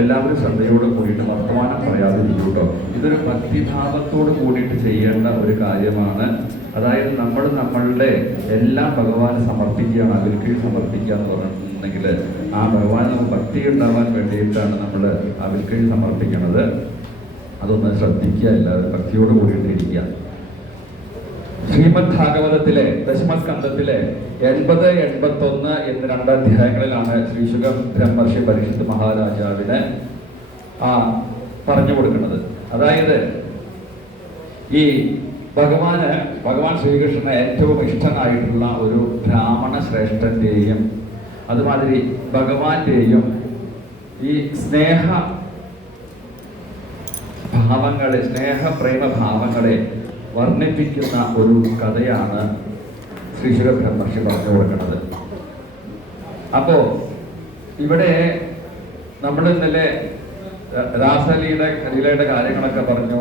എല്ലാവരും ശ്രദ്ധയോട് കൂടിയിട്ട് വർത്തമാനം പറയാതെ കേട്ടോ. ഇതൊരു ഭക്തിഭാവത്തോട് കൂടിയിട്ട് ചെയ്യേണ്ട ഒരു കാര്യമാണ്. അതായത് നമ്മൾ നമ്മളുടെ എല്ലാം ഭഗവാന് സമർപ്പിക്കുകയാണ് അവർക്ക് സമർപ്പിക്കുക എന്ന് പറഞ്ഞിട്ടുണ്ടെങ്കിൽ ആ ഭഗവാൻ നമുക്ക് ഭക്തി ഉണ്ടാവാൻ വേണ്ടിയിട്ടാണ് നമ്മൾ അവർക്ക് സമർപ്പിക്കുന്നത് അതൊന്ന് ശ്രദ്ധിക്കുക എല്ലാവരും ഭക്തിയോട് കൂടിയിട്ട് ഇരിക്കുക. ശ്രീമദ് ഭാഗവതത്തിലെ ദശമസ്കന്ധത്തിലെ എൺപത് എൺപത്തൊന്ന് എന്ന രണ്ട് അധ്യായങ്ങളിലാണ് ശ്രീശുഖം ബ്രഹ്മർഷി പരിഷത്ത് മഹാരാജാവിന് ആ പറഞ്ഞു കൊടുക്കുന്നത്. അതായത് ഈ ഭഗവാന് ഭഗവാൻ ശ്രീകൃഷ്ണന് ഏറ്റവും ഇഷ്ടനായിട്ടുള്ള ഒരു ബ്രാഹ്മണ ശ്രേഷ്ഠന്റെയും അതുമാതിരി ഭഗവാന്റെയും ഈ സ്നേഹ ഭാവങ്ങളെ സ്നേഹ പ്രേമ ഭാവങ്ങളെ വർണിപ്പിക്കുന്ന ഒരു കഥയാണ് ശ്രീശുര ബ്രഹ്മർഷി പറഞ്ഞു കൊടുക്കുന്നത്. അപ്പോ ഇവിടെ നമ്മൾ ഇന്നലെ രാസലിയുടെ രാസലീല ലീലയുടെ കാര്യങ്ങളൊക്കെ പറഞ്ഞു.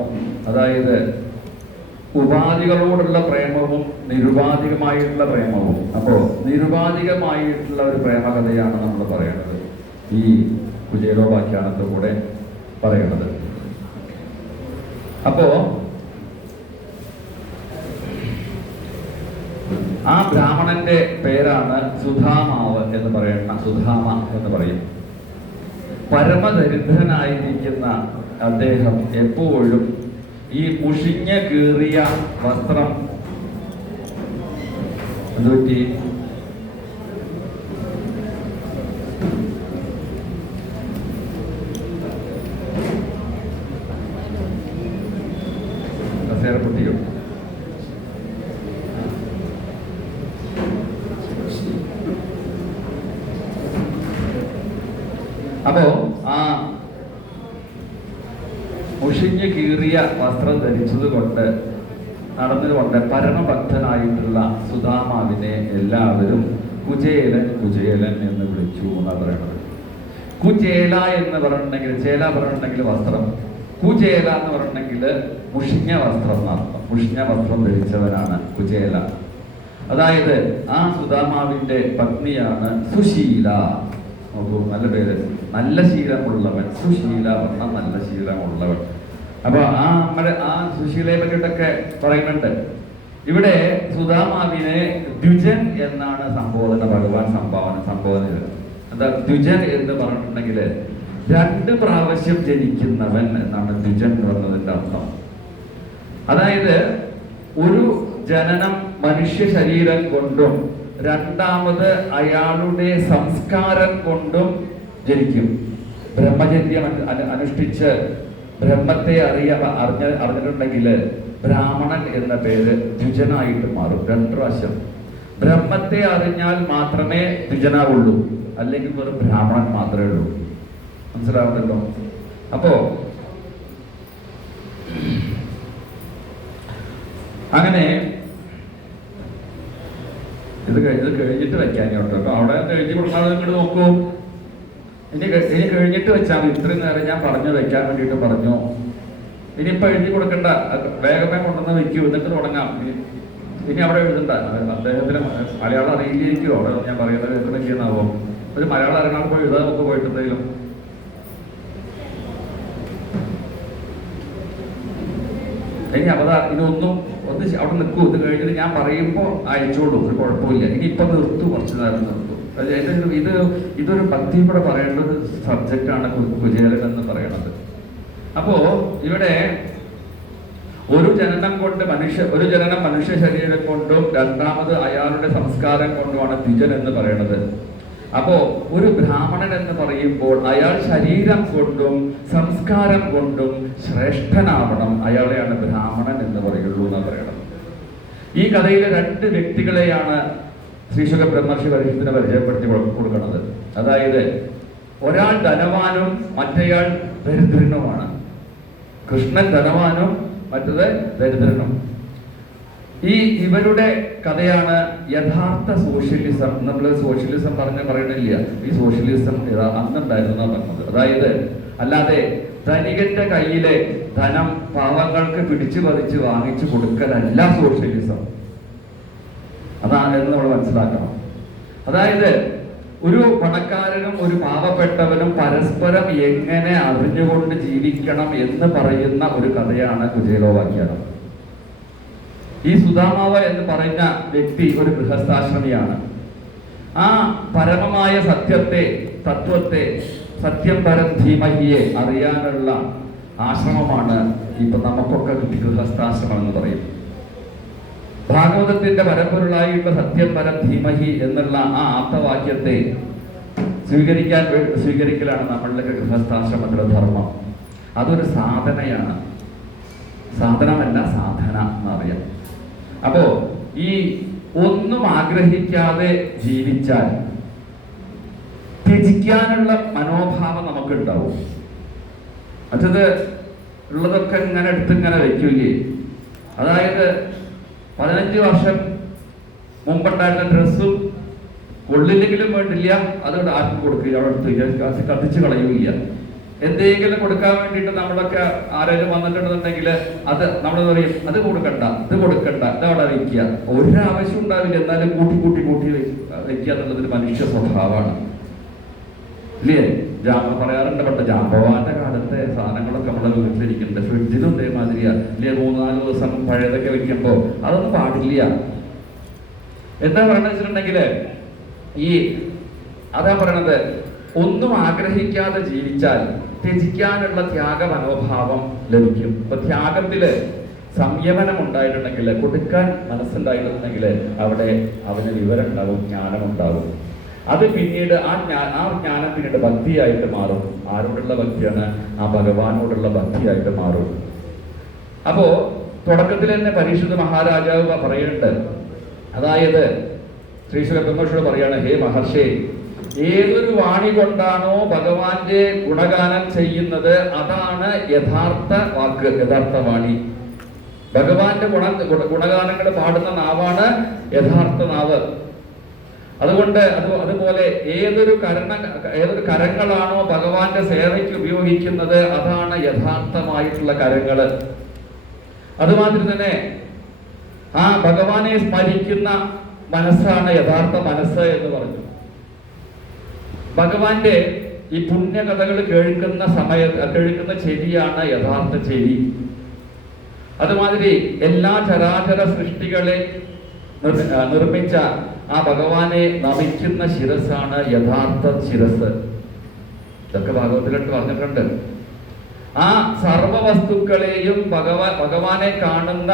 അതായത് ഉപാധികളോടുള്ള പ്രേമവും നിരുപാധികമായിട്ടുള്ള പ്രേമവും. അപ്പോ നിരുപാധികമായിട്ടുള്ള ഒരു പ്രേമകഥയാണ് നമ്മൾ പറയുന്നത് ഈ കുചേലോപാഖ്യാനത്തിൽ കൂടെ പറയുന്നത് അപ്പോ ആ ബ്രാഹ്മണന്റെ പേരാണ് സുധാമാവ് എന്ന് പറയുന്ന സുധാമ എന്ന് പറയും. പരമദരിദ്രനായിരിക്കുന്ന അദ്ദേഹം എപ്പോഴും ഈ മുഷിഞ്ഞ കീറിയ വസ്ത്രം എന്തുപറ്റി കസേര പൊട്ടിയോ അപ്പോ ആ മുഷിഞ്ഞു കീറിയ വസ്ത്രം ധരിച്ചത് കൊണ്ട് നടന്നുകൊണ്ട് പരമഭക്തനായിട്ടുള്ള എല്ലാവരും കുചേലൻ കുചേലൻ എന്ന് വിളിച്ചു എന്നാണ് പറയുന്നത് കുചേല എന്ന് പറഞ്ഞിട്ടുണ്ടെങ്കിൽ ചേല പറഞ്ഞിട്ടുണ്ടെങ്കിൽ വസ്ത്രം. കുചേല എന്ന് പറഞ്ഞിട്ടുണ്ടെങ്കിൽ മുഷിഞ്ഞ വസ്ത്രം എന്നർത്ഥം മുഷിഞ്ഞ വസ്ത്രം ധരിച്ചവനാണ് കുചേല. അതായത് ആ സുധാമാവിന്റെ പത്നിയാണ് സുശീല. നോക്കൂ നല്ല പേര്. നല്ല ശീലമുള്ളവൻ. സുശീല പറഞ്ഞ നല്ല ശീലമുള്ളവൻ. അപ്പൊ ആ നമ്മുടെ ആ സുശീലയെ പറ്റിയിട്ടൊക്കെ പറയുന്നുണ്ട്. ഇവിടെ സുധാമാവിനെ ദ്വിജൻ എന്നാണ് സംബോധന ഭഗവാൻ സംഭാവന സംബോധന എന്താ ദ്വിജൻ എന്ന് പറഞ്ഞിട്ടുണ്ടെങ്കിൽ രണ്ട് പ്രാവശ്യം ജനിക്കുന്നവൻ എന്നാണ് ദ്വിജൻ പറഞ്ഞതിന്റെ അർത്ഥം. അതായത് ഒരു ജനനം മനുഷ്യ ശരീരം കൊണ്ടും രണ്ടാമത് അയാളുടെ സംസ്കാരം കൊണ്ടും ജനിക്കും. ബ്രഹ്മചര്യം അനു- അനു- അനുഷ്ഠിച്ച് ബ്രഹ്മത്തെ അറിയ അറിഞ്ഞ അറിഞ്ഞിട്ടുണ്ടെങ്കിൽ ബ്രാഹ്മണൻ എന്ന പേര് ദ്വിജനായിട്ട് മാറും. രണ്ട് പ്രാവശ്യം. ബ്രഹ്മത്തെ അറിഞ്ഞാൽ മാത്രമേ ദ്വിജനാവുള്ളൂ. അല്ലെങ്കിൽ വെറും ബ്രാഹ്മണൻ മാത്രമേ ഉള്ളൂ. മനസ്സിലാവുന്നല്ലോ അപ്പോ അങ്ങനെ ഇത് ഇത് കഴിഞ്ഞിട്ട് കേട്ടോ. അപ്പൊ അവിടെ എഴുതി കൊടുക്കാതെ ഇങ്ങോട്ട് നോക്കൂ. ഇനി ഇനി കഴിഞ്ഞിട്ട് വെച്ചാൽ ഇത്രയും നേരം ഞാൻ പറഞ്ഞു വെക്കാൻ വേണ്ടിയിട്ട് പറഞ്ഞു. ഇനിയിപ്പോ എഴുതി കൊടുക്കണ്ട. വേഗമേ കൊണ്ടുവന്ന് വെക്കൂ. എന്നിട്ട് തുടങ്ങാം. ഇനി- അവിടെ എഴുതണ്ട. അദ്ദേഹത്തിന് മലയാളം അറിയില്ലായിരിക്കുമോ അവിടെ ഞാൻ പറയുന്നത് എത്ര ചെയ്യുന്നാവോ ഒരു മലയാളം അറിയണം. പോയി എഴുതാൻ നമുക്ക് പോയിട്ടുണ്ടെങ്കിലും ഇനി അവതാ ഇതൊന്നും ഒന്ന് അവിടെ നിൽക്കൂ. ഇത് കഴിഞ്ഞിട്ട് ഞാൻ പറയുമ്പോൾ അയച്ചോളൂ. ഒരു കുഴപ്പമില്ല. ഇനി ഇപ്പൊ നിർത്തു. കുറച്ച് നേരം നിർത്തു. ഇത് ഇതൊരു ഭക്തിയോടെ പറയേണ്ട ഒരു സബ്ജക്റ്റാണ് കുചേലൻ എന്ന് പറയുന്നത്. അപ്പോ ഇവിടെ ഒരു ജനനം കൊണ്ട് മനുഷ്യ ഒരു ജനനം മനുഷ്യ ശരീരം കൊണ്ടും രണ്ടാമത് അയാളുടെ സംസ്കാരം കൊണ്ടുമാണ് ദ്വിജൻ എന്ന് പറയുന്നത്. അപ്പോ ഒരു ബ്രാഹ്മണൻ എന്ന് പറയുമ്പോൾ അയാൾ ശരീരം കൊണ്ടും സംസ്കാരം കൊണ്ടും ശ്രേഷ്ഠനാവണം. അയാളെയാണ് ബ്രാഹ്മണൻ എന്ന് പറയുള്ളൂ എന്ന് പറയണം. ഈ കഥയിലെ രണ്ട് വ്യക്തികളെയാണ് ശ്രീശുഖ ബ്രഹ്മർഷി പരിഷത്തിന് പരിചയപ്പെടുത്തി കൊടു- കൊടുക്കുന്നത് അതായത് ഒരാൾ ധനവാനും മറ്റേയാൾ ദരിദ്രനുമാണ്. കൃഷ്ണൻ ധനവാനും മറ്റത് ദരിദ്രനും. ഈ ഇവരുടെ കഥയാണ് യഥാർത്ഥ സോഷ്യലിസം നമ്മൾ സോഷ്യലിസം പറഞ്ഞ പറയണില്ല. ഈ സോഷ്യലിസം അന്നുണ്ടായിരുന്ന പറഞ്ഞത്. അതായത് അല്ലാതെ ധനികന്റെ കയ്യിലെ ധനം പാവങ്ങൾക്ക് പിടിച്ചു പറിച്ച് വാങ്ങിച്ചു കൊടുക്കലല്ല സോഷ്യലിസം. അതാണ് നമ്മൾ മനസ്സിലാക്കണം. അതായത് ഒരു പണക്കാരനും ഒരു പാവപ്പെട്ടവനും പരസ്പരം എങ്ങനെ അറിഞ്ഞുകൊണ്ട് ജീവിക്കണം എന്ന് പറയുന്ന ഒരു കഥയാണ് കുചേലോവാക്യാനം ഈ സുധാമാവ എന്ന് പറയുന്ന വ്യക്തി ഒരു ഗൃഹസ്ഥാശ്രമിയാണ്. ആ പരമമായ സത്യത്തെ തത്വത്തെ സത്യം പരം ധീമഹിയെ അറിയാനുള്ള ആശ്രമമാണ് ഇപ്പൊ നമുക്കൊക്കെ ഗൃഹസ്ഥാശ്രമം എന്ന് പറയും. ഭാഗവതത്തിന്റെ പരമ്പൊരുളായുള്ള സത്യം പരം ധീമഹി എന്നുള്ള ആ ആപ്തവാക്യത്തെ സ്വീകരിക്കാൻ സ്വീകരിക്കലാണ് നമ്മളുടെ ഗൃഹസ്ഥാശ്രമത്തിലെ ധർമ്മം. അതൊരു സാധനയാണ്. സാധനമല്ല സാധന എന്ന് പറയാം. അപ്പോ ഈ ഒന്നും ആഗ്രഹിക്കാതെ ജീവിച്ചാൽ ത്യജിക്കാനുള്ള മനോഭാവം നമുക്ക് ഉണ്ടാവും മറ്റത് ഉള്ളതൊക്കെ ഇങ്ങനെ എടുത്തിങ്ങനെ വെക്കുകയും അതായത് പതിനഞ്ച് വർഷം മുമ്പുണ്ടായിരുന്ന ഡ്രസ്സും കൊള്ളില്ലെങ്കിലും വേണ്ടില്ല. അതുകൊണ്ട് ആർക്കും കൊടുക്കില്ല. അവിടെ അടുത്ത്. കത്തി കത്തിച്ച് കളയൂല എന്തെങ്കിലും കൊടുക്കാൻ വേണ്ടിയിട്ട് നമ്മളൊക്കെ ആരെങ്കിലും വന്നിട്ടുണ്ടെന്നുണ്ടെങ്കിൽ അത് നമ്മൾ പറയും അത് കൊടുക്കണ്ട ഇത് കൊടുക്കണ്ട ഇത് അവിടെ വെക്കുക. ഒരു ആവശ്യം ഉണ്ടാവില്ല. എന്നാലും കൂട്ടി കൂട്ടി കൂട്ടി വയ്ക്കുക എന്നുള്ളത് മനുഷ്യ സ്വഭാവമാണ്. ഇല്ലേ? ജാമ പറയാറുണ്ട് പണ്ട് ജാമ്പവാന്റെ കാലത്തെ സാധനങ്ങളൊക്കെ നമ്മൾ വിളിച്ചിരിക്കുന്നുണ്ട് ഫ്രിഡ്ജിലും ഇതേമാതിരിയാ. ഇല്ലേ മൂന്നാൽ ദിവസം പഴയതൊക്കെ വെക്കുമ്പോ അതൊന്നും പാടില്ല. എന്താ പറയണെന്ന് വെച്ചിട്ടുണ്ടെങ്കിൽ ഈ അതാ പറയണത് ഒന്നും ആഗ്രഹിക്കാതെ ജീവിച്ചാൽ ത്യജിക്കാനുള്ള ത്യാഗ മനോഭാവം ലഭിക്കും. അപ്പൊ ത്യാഗത്തിൽ സംയമനം ഉണ്ടായിട്ടുണ്ടെങ്കിൽ കൊടുക്കാൻ മനസ്സുണ്ടായിട്ടുണ്ടെങ്കിൽ അവിടെ അവന് വിവരം ഉണ്ടാവും ജ്ഞാനം ഉണ്ടാവും അത് പിന്നീട് ആ ജ്ഞാ ആ ജ്ഞാനം പിന്നീട് ഭക്തിയായിട്ട് മാറും. ആരോടുള്ള ഭക്തിയാണ്? ആ ഭഗവാനോടുള്ള ഭക്തിയായിട്ട് മാറും. അപ്പോ തുടക്കത്തിൽ തന്നെ പരീക്ഷിത മഹാരാജാവ് പറയുന്നുണ്ട്. അതായത് ശ്രീശ്വര ബ്രഹ്മേശ്വര പറയാണ് ഹേ മഹർഷി ഏതൊരു വാണി കൊണ്ടാണോ ഭഗവാന്റെ ഗുണഗാനം ചെയ്യുന്നത്? അതാണ് യഥാർത്ഥ വാക്ക് യഥാർത്ഥ വാണി. ഭഗവാന്റെ ഗുണ- ഗുണഗാനങ്ങൾ പാടുന്ന നാവാണ് യഥാർത്ഥ നാവ്. അതുകൊണ്ട് അത് അതുപോലെ ഏതൊരു കരണ ഏതൊരു കരങ്ങളാണോ ഭഗവാന്റെ സേവയ്ക്ക് ഉപയോഗിക്കുന്നത് അതാണ് യഥാർത്ഥമായിട്ടുള്ള കരങ്ങൾ അതുമാതിരി തന്നെ ആ ഭഗവാനെ സ്മരിക്കുന്ന മനസ്സാണ് യഥാർത്ഥ മനസ്സ് എന്ന് പറഞ്ഞു ഭഗവാന്റെ ഈ പുണ്യകഥകൾ കേൾക്കുന്ന സമയ കേൾക്കുന്ന ചെവിയാണ് യഥാർത്ഥ ചെവി അതുമാതിരി എല്ലാ ചരാചര സൃഷ്ടികളെ നിർമ്മിച്ച ആ ഭഗവാനെ നമിക്കുന്ന ശിരസാണ് യഥാർത്ഥ ശിരസ്. ഇതൊക്കെ ഭാഗവത്തിലോട്ട് പറഞ്ഞിട്ടുണ്ട്. ആ സർവ വസ്തുക്കളെയും ഭഗവ ഭഗവാനെ കാണുന്ന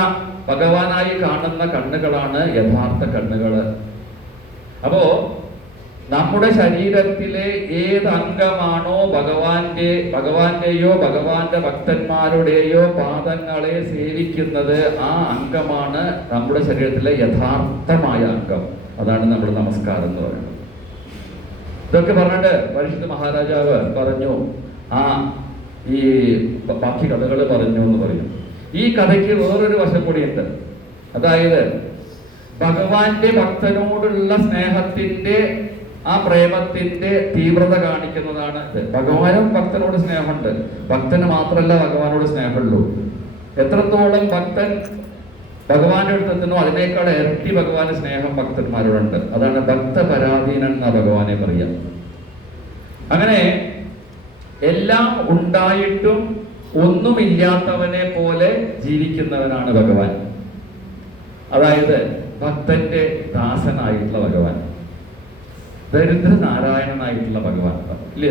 ഭഗവാനായി കാണുന്ന കണ്ണുകളാണ് യഥാർത്ഥ കണ്ണുകൾ അപ്പോ നമ്മുടെ ശരീരത്തിലെ ഏത് അംഗമാണോ ഭഗവാന്റെ ഭഗവാന്റെയോ ഭഗവാന്റെ ഭക്തന്മാരുടെയോ പാദങ്ങളെ സേവിക്കുന്നത് ആ അംഗമാണ് നമ്മുടെ ശരീരത്തിലെ യഥാർത്ഥമായ അംഗം. അതാണ് നമ്മൾ നമസ്കാരം എന്ന് പറയുന്നത്. ഇതൊക്കെ പറഞ്ഞിട്ട് പരിശുദ്ധ മഹാരാജാവ് പറഞ്ഞു ആ ഈ ബാക്കി കഥകൾ പറഞ്ഞു എന്ന് പറയും. ഈ കഥയ്ക്ക് വേറൊരു വശം കൂടിയുണ്ട് അതായത് ഭഗവാന്റെ ഭക്തനോടുള്ള സ്നേഹത്തിന്റെ ആ പ്രേമത്തിന്റെ തീവ്രത കാണിക്കുന്നതാണ് ഇത്. ഭഗവാനും ഭക്തനോട് സ്നേഹമുണ്ട്. ഭക്തന് മാത്രമല്ല ഭഗവാനോട് സ്നേഹമുള്ളൂ. എത്രത്തോളം ഭക്തൻ ഭഗവാന്റെ അടുത്ത് എത്തുന്നു. അതിനേക്കാൾ ഇരട്ടി ഭഗവാൻ സ്നേഹം ഭക്തന്മാരോടുണ്ട്. അതാണ് ഭക്തപരാധീനൻ എന്ന ഭഗവാനെ പറയാം അങ്ങനെ എല്ലാം ഉണ്ടായിട്ടും ഒന്നുമില്ലാത്തവനെ പോലെ ജീവിക്കുന്നവനാണ് ഭഗവാൻ. അതായത് ഭക്തന്റെ ദാസനായിട്ടുള്ള ഭഗവാൻ. ദരിദ്ര നാരായണനായിട്ടുള്ള ഭഗവാൻ. ഇല്ലേ?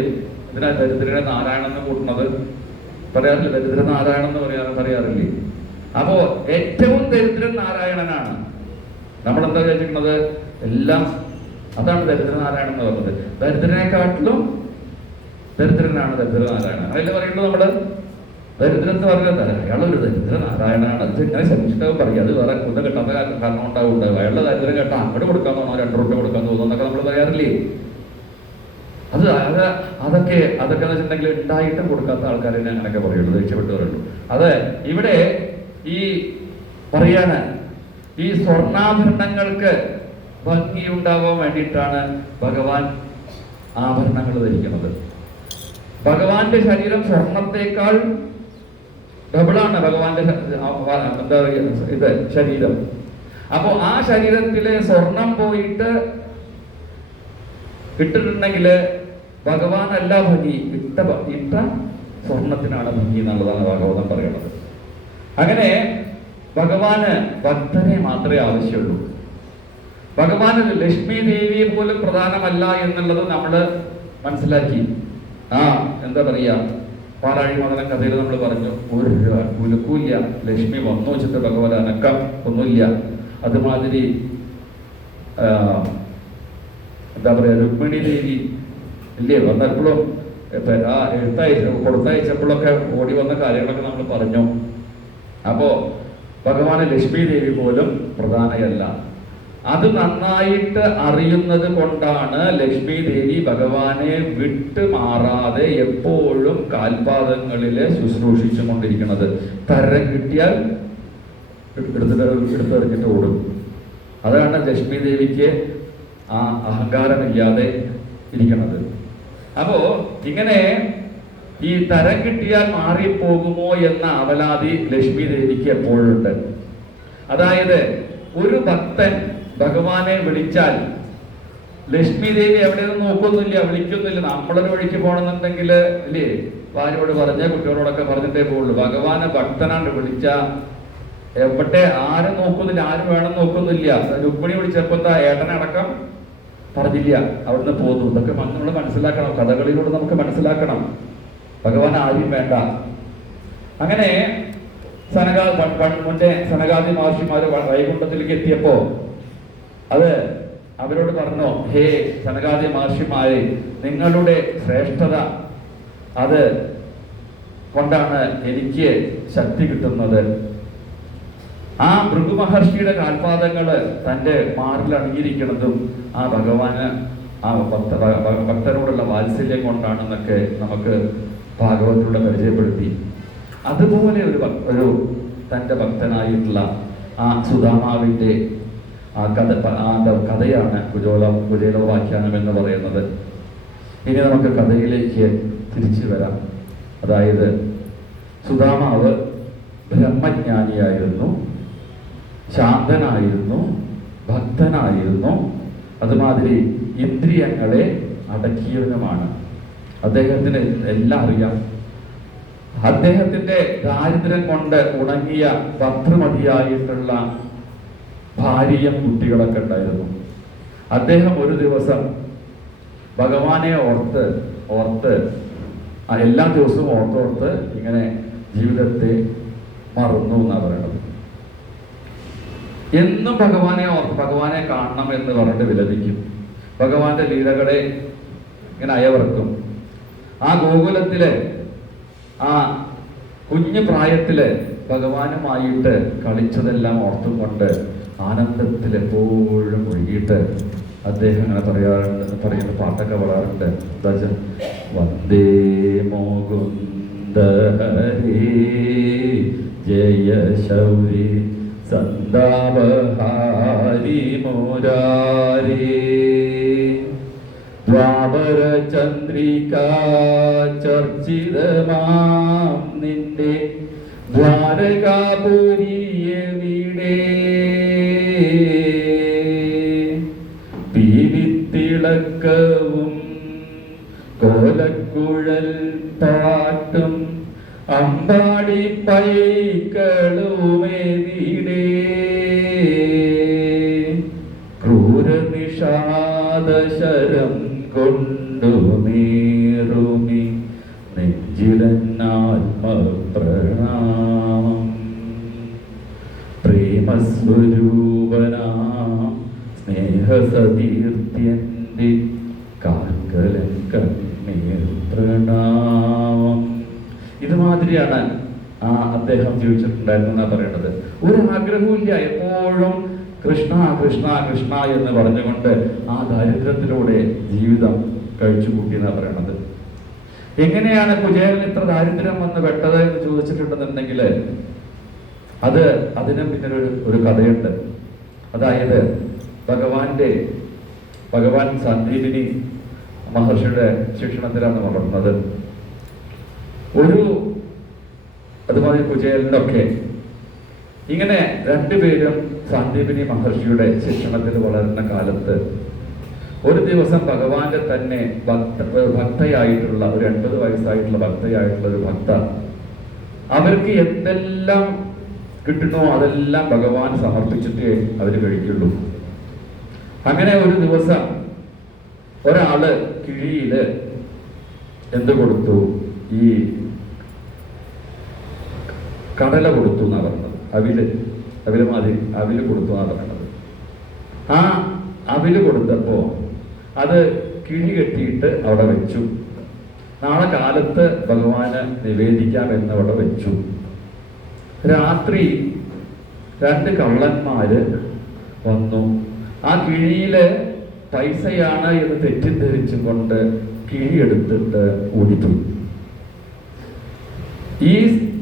ഇതിനാ ദരിദ്രനെ നാരായണൻ എന്ന് കൂട്ടുന്നത്? പറയാറില്ല? ദരിദ്ര നാരായണൻ എന്ന് പറയാറ് പറയാറില്ലേ? അപ്പോ ഏറ്റവും ദരിദ്രൻ നാരായണനാണ്. നമ്മൾ എന്താ വിചാരിക്കുന്നത് എല്ലാം അതാണ് ദരിദ്ര നാരായണൻ എന്ന് പറഞ്ഞത്. ദരിദ്രനെക്കാട്ടിലും ദരിദ്രനാണ് ദരിദ്ര നാരായണൻ. അതിൽ പറയുന്നത് നമ്മൾ? ദരിദ്രൻ എന്ന് പറഞ്ഞാൽ അയാളൊരു ദരിദ്ര നാരായണനാണ്. അത് ഇങ്ങനെ ശംശിഷ്ടവും പറയും. അത് വേറെ കുന്ന കിട്ടാത്ത കാരണം കാരണം ഉണ്ടാവും. ഉണ്ടാവും. അയാളുടെ ദരിദ്രം കേട്ടാ അങ്ങോട്ട് കൊടുക്കാൻ തോന്നോ രണ്ടു റുപ്യ കൊടുക്കാൻ തോന്നുന്നു എന്നൊക്കെ നമ്മൾ പറയാറില്ലേ? അത് അത് അതൊക്കെ അതൊക്കെ എന്ന് വെച്ചിട്ടുണ്ടെങ്കിൽ ഉണ്ടായിട്ടും കൊടുക്കാത്ത ആൾക്കാരെ അങ്ങനെയൊക്കെ പറയുള്ളൂ. രക്ഷപ്പെട്ടു പറയുള്ളൂ. അത് ഇവിടെ ഈ പറയാണ് ഈ സ്വർണാഭരണങ്ങൾക്ക് ഭംഗി ഉണ്ടാവാൻ വേണ്ടിയിട്ടാണ് ഭഗവാൻ ആഭരണങ്ങൾ ധരിക്കുന്നത്. ഭഗവാന്റെ ശരീരം സ്വർണത്തേക്കാൾ ഡബിളാണ് ഭഗവാന്റെ എന്താ പറയുക ഇത് ശരീരം. അപ്പോ ആ ശരീരത്തിലെ സ്വർണം പോയിട്ട് ഇട്ടിട്ടുണ്ടെങ്കിൽ ഭഗവാനല്ല ഭംഗി ഇട്ട ഇട്ട സ്വർണത്തിനാണ് ഭംഗി എന്നുള്ളതാണ് ഭാഗവതം പറയുന്നത്. അങ്ങനെ ഭഗവാന് ഭക്തനെ മാത്രമേ ആവശ്യമുള്ളൂ. ഭഗവാന് ലക്ഷ്മി ദേവിയെ പോലും പ്രധാനമല്ല എന്നുള്ളത് നമ്മൾ മനസ്സിലാക്കി. ആ എന്താ പറയാ? പാലാഴി മതന കഥയിൽ നമ്മൾ പറഞ്ഞു ഒരു കുലുക്കൂല്ല ലക്ഷ്മി വന്നു വെച്ചിട്ട് ഭഗവാൻ അനക്കം ഒന്നുമില്ല. അതുമാതിരി എന്താ പറയാ രുക്മിണി ദേവി ഇല്ലേ? വന്നപ്പോഴും ആ എഴുത്തയച്ച കൊടുത്തയച്ചപ്പോഴൊക്കെ ഓടി വന്ന കാര്യങ്ങളൊക്കെ നമ്മൾ പറഞ്ഞു. അപ്പോ ഭഗവാന് ലക്ഷ്മി ദേവി പോലും പ്രധാനയല്ല. അത് നന്നായിട്ട് അറിയുന്നത് കൊണ്ടാണ് ലക്ഷ്മി ദേവി ഭഗവാനെ വിട്ട് മാറാതെ എപ്പോഴും കാൽപാദങ്ങളിൽ ശുശ്രൂഷിച്ചു കൊണ്ടിരിക്കുന്നത്. തരം കിട്ടിയാൽ എടുത്തിട്ട് എടുത്തെറിഞ്ഞിട്ട് ഓടും. അതാണ് ലക്ഷ്മി ദേവിക്ക് ആ അഹങ്കാരമില്ലാതെ ഇരിക്കുന്നത് അപ്പോ ഇങ്ങനെ ഈ തരം കിട്ടിയാൽ മാറിപ്പോകുമോ എന്ന അവലാതി ലക്ഷ്മി ദേവിക്ക് എപ്പോഴുണ്ട്. അതായത് ഒരു ഭക്തൻ ഭഗവാനെ വിളിച്ചാൽ ലക്ഷ്മി ദേവി നിന്ന് നോക്കുന്നില്ല വിളിക്കുന്നില്ല. നമ്മളൊരു വഴിക്ക് പോകണമെന്നുണ്ടെങ്കിൽ അല്ലേ ഭാര്യയോട് പറഞ്ഞ കുട്ടികളോടൊക്കെ പറഞ്ഞിട്ടേ പോകുള്ളൂ ഭഗവാനെ ഭക്തനാണ് വിളിച്ച എവിടെ ആരും നോക്കുന്നില്ല ആരും വേണം നോക്കുന്നില്ല. രുക്മിണി വിളിച്ചപ്പോ എന്താ ഏട്ടനടക്കം പറഞ്ഞില്ല. അവിടുന്ന് പോന്നു. ഇതൊക്കെ നമ്മൾ മനസ്സിലാക്കണം. കഥകളിലൂടെ നമുക്ക് മനസ്സിലാക്കണം. ഭഗവാൻ ആരും വേണ്ട. അങ്ങനെ സനകാ മുന്നേ സനകാദി മഹർഷിമാര് വൈകുണ്ഠത്തിലേക്ക് എത്തിയപ്പോ അത് അവരോട് പറഞ്ഞു ഹേ സനകാദി മഹർഷിമാരെ നിങ്ങളുടെ ശ്രേഷ്ഠത അത് കൊണ്ടാണ് എനിക്ക് ശക്തി കിട്ടുന്നത്. ആ ഭൃഗുമഹർഷിയുടെ കാൽപാദങ്ങൾ തന്റെ മാറിൽ അണിഞ്ഞിരിക്കുന്നതും ആ ഭഗവാന് ആ ഭക്ത ഭക്തരോടുള്ള വാത്സല്യം കൊണ്ടാണെന്നൊക്കെ നമുക്ക് ഭാഗവത്തിലൂടെ പരിചയപ്പെടുത്തി. അതുപോലെ ഒരു ഒരു തന്റെ ഭക്തനായിട്ടുള്ള ആ സുധാമാവിന്റെ ആ കഥ ആ കഥയാണ് കുജോല കുചേലോപാഖ്യാനം എന്ന് പറയുന്നത്. ഇനി നമുക്ക് കഥയിലേക്ക് തിരിച്ചു വരാം. അതായത് സുധാമാവ് ബ്രഹ്മജ്ഞാനിയായിരുന്നു ശാന്തനായിരുന്നു ഭക്തനായിരുന്നു. അതുമാതിരി ഇന്ദ്രിയങ്ങളെ അടക്കിയവനുമാണ്. അദ്ദേഹത്തിന് എല്ലാം അറിയാം. അദ്ദേഹത്തിന്റെ ദാരിദ്ര്യം കൊണ്ട് ഉണങ്ങിയ ഭദ്രമതിയായിട്ടുള്ള ഭാര്യയും കുട്ടികളൊക്കെ ഉണ്ടായിരുന്നു. അദ്ദേഹം ഒരു ദിവസം ഭഗവാനെ ഓർത്ത് ഓർത്ത് എല്ലാ ദിവസവും ഓർത്തോർത്ത് ഇങ്ങനെ ജീവിതത്തെ മറന്നു എന്നാണ് പറയുന്നത് എന്നും ഭഗവാനെ ഓർത്ത് ഭഗവാനെ കാണണം എന്ന് പറഞ്ഞിട്ട് വിലപിക്കും. ഭഗവാന്റെ ലീലകളെ ഇങ്ങനെ അയവർക്കും ആ ഗോകുലത്തിലെ ആ കുഞ്ഞു പ്രായത്തിൽ ഭഗവാനുമായിട്ട് കളിച്ചതെല്ലാം ഓർത്തും കൊണ്ട് ആനന്ദത്തിൽ എപ്പോഴും ഒഴുകിയിട്ട് അദ്ദേഹം അങ്ങനെ പറയാറുണ്ട് പറയുന്ന പാട്ടൊക്കെ എന്താ വെച്ചാൽ വന്ദേ മോകുന്ദ ജയ ശൗരി സന്താപഹാരി മുരാരേ. ദ്വാപര ചന്ദ്രിക ചർച്ചിതമാം നിന്റെ ദ്വാരകാപുരിയ വീടേ. പീവിത്തിളക്കവും കോലക്കുഴൽ പാട്ടും അമ്പാടി പൈക്കളുമേ പറയുന്നത് ഒരു ആഗ്രഹവുമില്ല എപ്പോഴും കൃഷ്ണ കൃഷ്ണ കൃഷ്ണ എന്ന് പറഞ്ഞുകൊണ്ട് ആ ദാരിദ്ര്യത്തിലൂടെ ജീവിതം കഴിച്ചു കൂട്ടി എന്നാ പറയണത്. എങ്ങനെയാണ് കുചേരൻ ഇത്ര ദാരിദ്ര്യം വന്ന് വെട്ടത് എന്ന് ചോദിച്ചിട്ടുണ്ടെന്നുണ്ടെങ്കിൽ അത് അതിനും പിന്നെ ഒരു കഥയുണ്ട്. അതായത് ഭഗവാന്റെ ഭഗവാൻ സന്ദീപിനി മഹർഷിയുടെ ശിക്ഷണത്തിലാണ് വളർന്നത്. ഒരു അതുമാതിരി കുചേലന്റെ ഒക്കെ ഇങ്ങനെ രണ്ടുപേരും സന്ദീപിനി മഹർഷിയുടെ ശിക്ഷണത്തിൽ വളരുന്ന കാലത്ത് ഒരു ദിവസം ഭഗവാന്റെ തന്നെ ഭക്ത ഭക്തയായിട്ടുള്ള ഒരു എൺപത് വയസ്സായിട്ടുള്ള ഭക്തയായിട്ടുള്ള ഒരു ഭക്ത അവർക്ക് എന്തെല്ലാം കിട്ടണോ അതെല്ലാം ഭഗവാൻ സമർപ്പിച്ചിട്ടേ അവർ കഴിക്കുള്ളൂ. അങ്ങനെ ഒരു ദിവസം ഒരാൾ കിഴിയിൽ എന്ത് കൊടുത്തു? ഈ കടല കൊടുത്തു എന്നാ പറഞ്ഞത് അവിൽ അവിൽ മാതിരി അവിൽ കൊടുത്തു എന്നാ പറഞ്ഞത് ആ അവിൽ കൊടുത്തപ്പോ അത് കിഴി കെട്ടിയിട്ട് അവിടെ വെച്ചു. നാളെ കാലത്ത് ഭഗവാന് നിവേദിക്കാം എന്ന് അവിടെ വെച്ചു. രാത്രി രണ്ട് കള്ളന്മാര് വന്നു. ആ കിഴിയിൽ പൈസയാണ് എന്ന് തെറ്റിദ്ധരിച്ചും കൊണ്ട് കിഴി എടുത്തിട്ട് ഓടിപ്പോയി. ഈ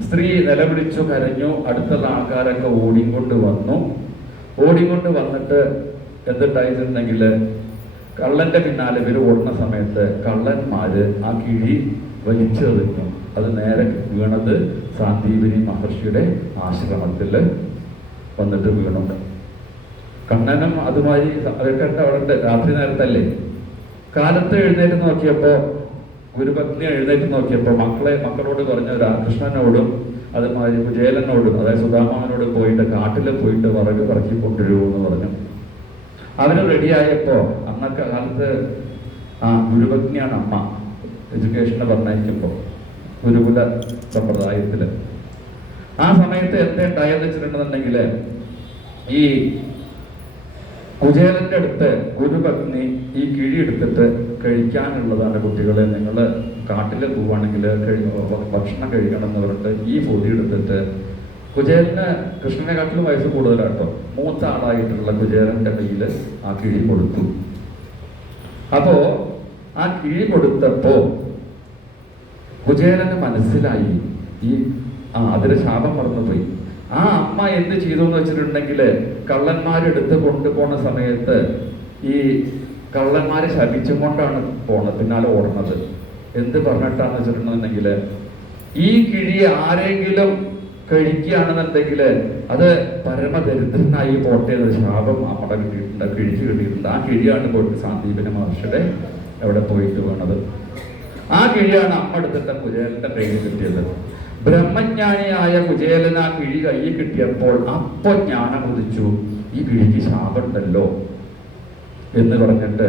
സ്ത്രീ നിലവിളിച്ചു കരഞ്ഞു. അടുത്തുള്ള ആൾക്കാരൊക്കെ ഓടിക്കൊണ്ട് വന്നു. ഓടിക്കൊണ്ട് വന്നിട്ട് എന്തുണ്ടായിട്ടുണ്ടെങ്കിൽ കള്ളന്റെ പിന്നാലെ ഇവർ ഓടുന്ന സമയത്ത് കള്ളന്മാര് ആ കിഴി വലിച്ചെറിഞ്ഞു. അത് നേരെ വീണത് സാന്ദീപിനി മഹർഷിയുടെ ആശ്രമത്തിൽ വന്നിട്ട് വീണു. കണ്ണനും അതുമായി അവർക്കെട്ട് അവിടെ രാത്രി നേരത്തല്ലേ? കാലത്ത് എഴുന്നേറ്റ് നോക്കിയപ്പോ ഗുരുപത്നി എഴുന്നേറ്റ് നോക്കിയപ്പോൾ മക്കളെ മക്കളോട് പറഞ്ഞ രാമകൃഷ്ണനോടും അതുമാതിരി കുചേലനോടും അതായത് സുധാമാവനോടും പോയിട്ട് കാട്ടിൽ പോയിട്ട് വിറക് പറക്കി എന്ന് പറഞ്ഞു. അവർ റെഡിയായപ്പോ അന്നൊക്കെ കാലത്ത് ആ ഗുരുപത്നിയാണ് അമ്മ എഡ്യൂക്കേഷന് പറഞ്ഞയക്കുമ്പോൾ ഗുരുകുല സമ്പ്രദായത്തിൽ. ആ സമയത്ത് എന്താ ഉണ്ടായെന്ന് വെച്ചിട്ടുണ്ടെന്നുണ്ടെങ്കിൽ ഈ കുചേലന്റെ അടുത്ത് ഗുരുപത്നി ഈ കിഴി എടുത്തിട്ട് കഴിക്കാനുള്ളതാണ് കുട്ടികളെ നിങ്ങൾ കാട്ടിൽ പോവുകയാണെങ്കിൽ ഭക്ഷണം കഴിക്കണം എന്ന് പറഞ്ഞിട്ട് ഈ പൊതി എടുത്തിട്ട് കുചേലന് കൃഷ്ണനെ കാട്ടിലും വയസ്സ് കൂടുതലാട്ടോ മൂത്ത ആളായിട്ടുള്ള കുചേലന്റെ കയ്യിൽ ആ കിഴി കൊടുത്തു. അപ്പോ ആ കിഴി കൊടുത്തപ്പോ കുചേലന് മനസ്സിലായി. ഈ ആ അതിന് ശാപം മറന്നുപോയി. ആ അമ്മ എന്ത് ചെയ്തു എന്ന് വെച്ചിട്ടുണ്ടെങ്കിൽ കള്ളന്മാരെടുത്ത് കൊണ്ടുപോണ സമയത്ത് ഈ കള്ളന്മാരെ ശപിച്ചും കൊണ്ടാണ് പോണത് പിന്നാലെ ഓടുന്നത്. എന്ത് പറഞ്ഞിട്ടാന്ന് വെച്ചിട്ടുണ്ടെന്നുണ്ടെങ്കിൽ ഈ കിഴി ആരെങ്കിലും കഴിക്കുകയാണെന്നുണ്ടെങ്കിൽ അത് പരമദരിദ്രനായി പോട്ടെ ശാപം ശാപം അമ്മടെ കിട്ടിയിട്ടുണ്ട് കിഴിച്ച് കിട്ടിയിട്ടുണ്ട്. ആ കിഴിയാണ് പോയിട്ട് സാന്ദീപന മഹർഷിയുടെ അവിടെ പോയിട്ട് വേണത്. ആ കിഴിയാണ് അമ്മ എടുത്തിട്ട് മുരേലിന്റെ കയ്യിൽ കിട്ടിയത്. ബ്രഹ്മജ്ഞാനിയായ കുചേലന കിഴി കയ്യിൽ കിട്ടിയപ്പോൾ അപ്പൊ ജ്ഞാനം ഉദിച്ചു ഈ കിഴിക്ക് ശാപുണ്ടല്ലോ എന്ന് പറഞ്ഞിട്ട്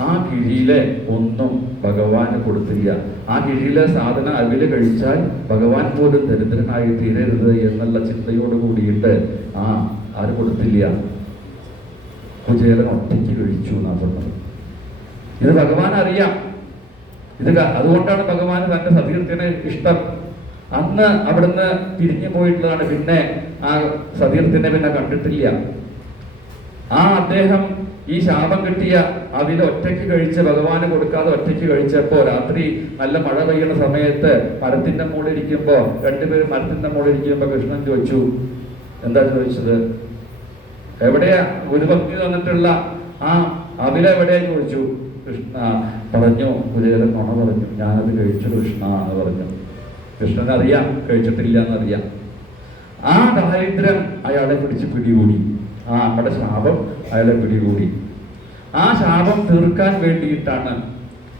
ആ കിഴിയിലെ ഒന്നും ഭഗവാന് കൊടുത്തില്ല. ആ കിഴിയിലെ സാധനം അവിൽ കഴിച്ചാൽ ഭഗവാൻ പോലും ദരിദ്രനായി തീരരുത് എന്നുള്ള ചിന്തയോട് കൂടിയിട്ട് ആ ആര് കൊടുത്തില്ല? കുചേലൻ ഒറ്റയ്ക്ക് കഴിച്ചു എന്നാ പറഞ്ഞത്. ഇത് ഭഗവാൻ അറിയാം ഇത് ക- അതുകൊണ്ടാണ് ഭഗവാൻ തന്റെ സതീർത്ഥ്യനെ ഇഷ്ടം. അന്ന് അവിടുന്ന് പിരിഞ്ഞു പോയിട്ടുള്ളതാണ്. പിന്നെ ആ സതീർത്ഥിനെ പിന്നെ കണ്ടിട്ടില്ല. ആ അദ്ദേഹം ഈ ശാപം കിട്ടിയ അതിൽ ഒറ്റയ്ക്ക് കഴിച്ച് ഭഗവാന് കൊടുക്കാതെ ഒറ്റയ്ക്ക് കഴിച്ചപ്പോ രാത്രി നല്ല മഴ പെയ്യുന്ന സമയത്ത് മരത്തിന്റെ മുകളിൽ ഇരിക്കുമ്പോ രണ്ടുപേരും മരത്തിന്റെ മുകളിൽ ഇരിക്കുമ്പോ കൃഷ്ണൻ ചോദിച്ചു എന്താ ചോദിച്ചത്? എവിടെയാ ഗുരുഭക്തി തന്നിട്ടുള്ള ആ അവിലെവിടെയാ ചോദിച്ചു? കൃഷ്ണ പറഞ്ഞു കുചേലൻ നുണ പറഞ്ഞു. ഞാനത് കഴിച്ചു കൃഷ്ണ എന്ന് പറഞ്ഞു. കൃഷ്ണൻ അറിയാം കഴിച്ചിട്ടില്ല എന്നറിയാം. ആ ദാരിദ്ര്യം അയാളെ പിടിച്ച് പിടികൂടി. ആ അമ്മയുടെ ശാപം അയാളെ പിടികൂടി. ആ ശാപം തീർക്കാൻ വേണ്ടിയിട്ടാണ്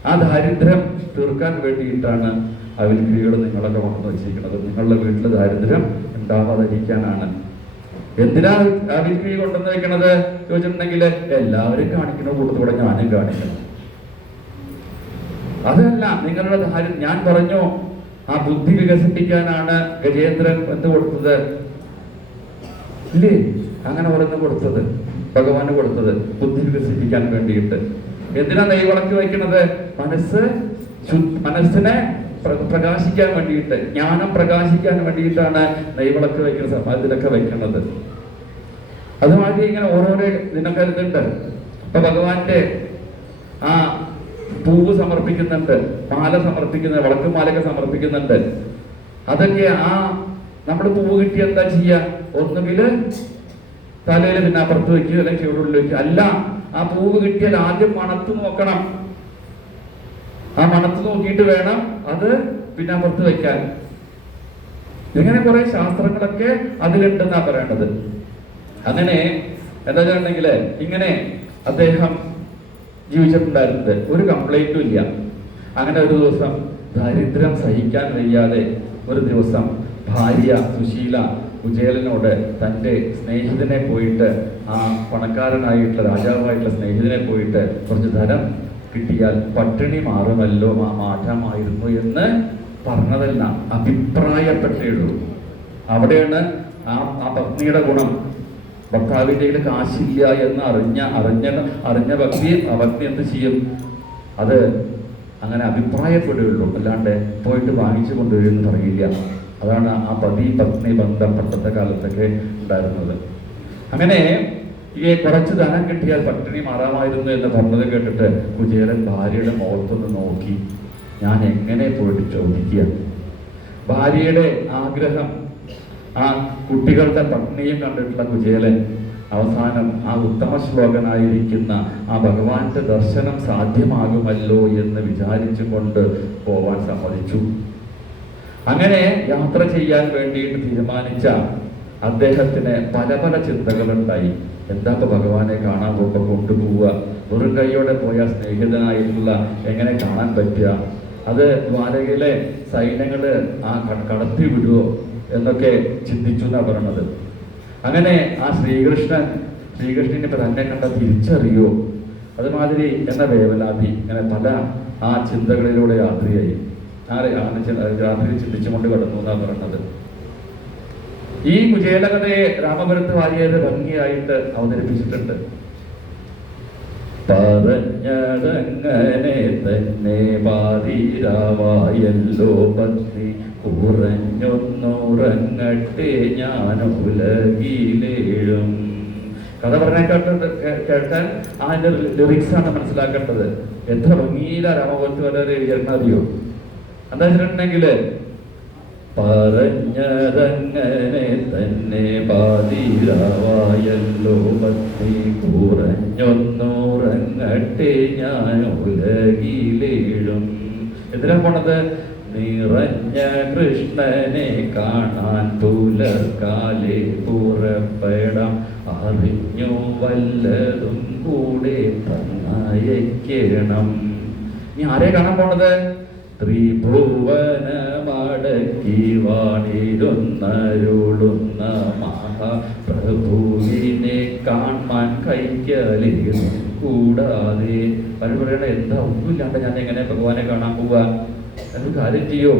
ആ ദാരിദ്ര്യം തീർക്കാൻ വേണ്ടിയിട്ടാണ് അവൻ കീഴ് നിങ്ങളൊക്കെ കൊണ്ടുവന്ന് വെച്ചിരിക്കുന്നത്. നിങ്ങളുടെ വീട്ടിൽ ദാരിദ്ര്യം ഉണ്ടാവാതിരിക്കാനാണ്. എന്തിനാ അവിൽക്കിഴി കൊണ്ടുവന്ന് വെക്കണത്? ചോദിച്ചിട്ടുണ്ടെങ്കിൽ എല്ലാവരും കാണിക്കുന്ന കൂട്ടത്തോടെ ഞാനും കാണിക്കണം അതല്ല നിങ്ങളുടെ ദാരി ഞാൻ പറഞ്ഞു ആ ബുദ്ധി വികസിപ്പിക്കാനാണ് ഗജേന്ദ്രൻ എന്ത് കൊടുത്തത്? ഇല്ലേ? അങ്ങനെ പറഞ്ഞു കൊടുത്തത്. ഭഗവാന് കൊടുത്തത് ബുദ്ധി വികസിപ്പിക്കാൻ വേണ്ടിയിട്ട്. എന്തിനാ നെയ്വിളക്ക് വയ്ക്കുന്നത് മനസ്സ് മനസ്സിനെ പ്രകാശിക്കാൻ വേണ്ടിയിട്ട്. ജ്ഞാനം പ്രകാശിക്കാൻ വേണ്ടിയിട്ടാണ് നെയ്വിളക്ക് വയ്ക്കുന്ന സമാജത്തിലൊക്കെ വയ്ക്കുന്നത് അതുമാതിരി ഇങ്ങനെ ഓരോരോ നിനക്കരുതുണ്ട് ഇപ്പൊ ഭഗവാന്റെ ആ പൂവ് സമർപ്പിക്കുന്നുണ്ട് മാല സമർപ്പിക്കുന്നുണ്ട് വിളക്ക് മാലയൊക്കെ സമർപ്പിക്കുന്നുണ്ട്. അതൊക്കെ ആ നമ്മൾ പൂവ് കിട്ടിയ എന്താ ചെയ്യാ? ഒന്നുകിൽ തലയിൽ പിന്നെ അപ്പുറത്ത് വെക്കുക അല്ലെങ്കിൽ ചുവടുള്ളിൽ വെക്കുക അല്ല ആ പൂവ് കിട്ടിയാൽ ആദ്യം മണത്ത് നോക്കണം. ആ മണത്ത് നോക്കിയിട്ട് വേണം അത് പിന്നെ അപ്പുറത്ത് വെക്കാൻ. ഇങ്ങനെ കുറെ ശാസ്ത്രങ്ങളൊക്കെ അതിലുണ്ടെന്നാ പറയേണ്ടത്. അങ്ങനെ എന്താ വെച്ചിട്ടുണ്ടെങ്കിൽ ഇങ്ങനെ അദ്ദേഹം ജീവിച്ചിട്ടുണ്ടായിരുന്നത്. ഒരു കംപ്ലൈന്റും ഇല്ല. അങ്ങനെ ഒരു ദിവസം ദാരിദ്ര്യം സഹിക്കാൻ വയ്യാതെ ഒരു ദിവസം ഭാര്യ സുശീല ഉജ്ജയലനോട് തന്റെ സ്നേഹിതനെ പോയിട്ട് ആ പണക്കാരനായിട്ടുള്ള രാജാവായിട്ടുള്ള സ്നേഹിതനെ പോയിട്ട് കുറച്ച് ധനം കിട്ടിയാൽ പട്ടിണി മാറുമല്ലോ ആ മാറ്റമായിരുന്നു എന്ന് പറഞ്ഞതല്ല അഭിപ്രായപ്പെട്ടേ ഉള്ളൂ. അവിടെയാണ് ആ ആ പത്നിയുടെ ഗുണം. ഭർത്താവിന്റെ കയ്യിൽ കാശില്ല എന്ന് അറിഞ്ഞ അറിഞ്ഞ അറിഞ്ഞ ഭക്തി ആ ഭക്തി എന്ത് ചെയ്യും? അത് അങ്ങനെ അഭിപ്രായപ്പെടുകയുള്ളൂ. അല്ലാണ്ട് പോയിട്ട് വാങ്ങിച്ചു കൊണ്ടുവരുമെന്ന് പറയില്ല. അതാണ് ആ പതി പത്നി ബന്ധം പണ്ടത്തെ കാലത്തൊക്കെ ഉണ്ടായിരുന്നത്. അങ്ങനെ ഈ കുറച്ച് ധനം കിട്ടിയാൽ പട്ടിണി മാറാമായിരുന്നു എന്ന് പറഞ്ഞത് കേട്ടിട്ട് കുചേരൻ ഭാര്യയുടെ മുഖത്തൊന്ന് നോക്കി. ഞാൻ എങ്ങനെ പോയിട്ട് ചോദിക്കുക? ഭാര്യയുടെ ആഗ്രഹം ആ കുട്ടികളുടെ പത്നിയും കണ്ടിട്ടുള്ള കുചേലൻ അവസാനം ആ ഉത്തമ ശ്ലോകനായിരിക്കുന്ന ആ ഭഗവാന്റെ ദർശനം സാധ്യമാകുമല്ലോ എന്ന് വിചാരിച്ചുകൊണ്ട് പോവാൻ സമ്മതിച്ചു. അങ്ങനെ യാത്ര ചെയ്യാൻ വേണ്ടിയിട്ട് തീരുമാനിച്ച അദ്ദേഹത്തിന് പല പല ചിന്തകളുണ്ടായി. എന്താ ഭഗവാനെ കാണാൻ പോകുമ്പോൾ കൊണ്ടുപോവുക? വെറും കൈയോടെ പോയ സ്നേഹിതനായിട്ടുള്ള എങ്ങനെ കാണാൻ പറ്റുക? അത് ദ്വാരകയിലെ സൈന്യങ്ങൾ ആ കടത്തി വിടുവോ? എന്നൊക്കെ ചിന്തിച്ചു എന്നാ പറയണത്. അങ്ങനെ ആ ശ്രീകൃഷ്ണൻ ശ്രീകൃഷ്ണൻ ഇപ്പൊ തന്നെ കണ്ട തിരിച്ചറിയോ? അതുമാതിരി എന്ന വേവലാതി ഇങ്ങനെ പല ആ ചിന്തകളിലൂടെ യാത്രയായി ആ അങ്ങനെ ചി- രാത്രി ചിന്തിച്ചുകൊണ്ട് കടന്നു എന്നാ പറയുന്നത് ഈ കുചേലകഥയെ രാമപുരത്ത് വാര്യര് ഭംഗിയായിട്ട് അവതരിപ്പിച്ചിട്ടുണ്ട്. പറഞ്ഞതങ്ങനെ തന്നെ പാതിരാവായല്ലോ പത്തി കുറഞ്ഞൊന്നുറങ്ങട്ടെ ഞാൻ ഉലകിലേഴും കഥ പറഞ്ഞാൽ കേട്ടത് കേട്ടാൽ അതിന്റെ ലിറിക്സ് ആണ് മനസ്സിലാക്കേണ്ടത്. എത്ര ഭംഗിയില രാമപുരത്ത് വരെ എഴുതിയിരുന്നറിയോ എന്താ വെച്ചിട്ടുണ്ടെങ്കിൽ പറഞ്ഞതങ്ങനെ തന്നെ പാതിരാവായല്ലോ പത്തി കുറഞ്ഞൊന്നുറങ്ങട്ടെ ഞാൻ ഉലകിലേഴും എന്തിനാ പോണത്? നിറഞ്ഞ കൃഷ്ണനെ കാണാൻ പുലർക്കാലെ പുറപ്പെടാം. അറിഞ്ഞു വല്ലതും കൂടെ തന്നയക്കണം. നീ ആരെ കാണാൻ പോണത്? ത്രിഭുവനമടക്കി വാണിരുന്നരുളുന്ന മഹാപ്രഭുവിനെ കാണാൻ കൈക്കലിരുന്നു. കൂടാതെ പല പറയണ എന്താ? ഒന്നുമില്ലാണ്ട് ഞാൻ എങ്ങനെ ഭഗവാനെ കാണാൻ 那都是他的自由。